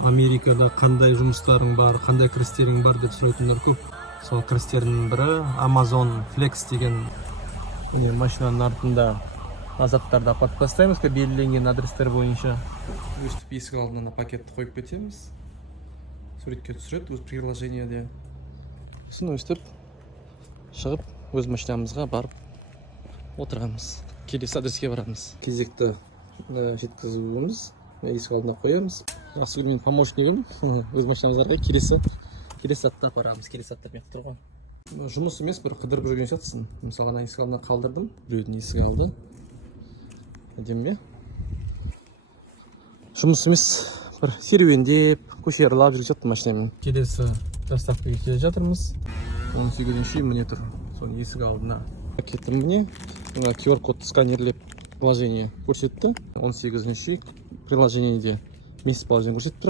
Америкада қандай жұмыстарың бар, қандай кірістерің бар деп сұрайтындар көп. Сол кірістердің бірі Amazon Flex деген. Міне машинаның артында азаттарды апарып тастаймыз, белгіленген адрестер бойынша. Өстіп есік алдына пакетті қойып кетеміз. Суретке түсіреді өз приложениеде. Сосын өстіп шығып өз машинамызға барып отырамыз. Келесі адреске барамыз. Кезекті жеткізуіміз есік алдына қоямыз. Жақсы менің помощнигім өз машинамызға келесі атты апарамыз. Келесі атта мен тұрған. Жұмыс емес, бір қыдырып жүрген сияқтысың. Мысалы, ана есік алдына қалдырдым. Біреудің есік алды. Әдемі. Жұмыс емес, бір серуендеп, көше аралап жүрген сияқтымын машинамен. Келесі доставкаға келе жатырмыз. 18-ші үй міне тұр. Соның есік алдына пакетім міне. QR-код сканерлеп приложение көрсетті. 18-ші приложениеде месяц положение көрсетіп тұр.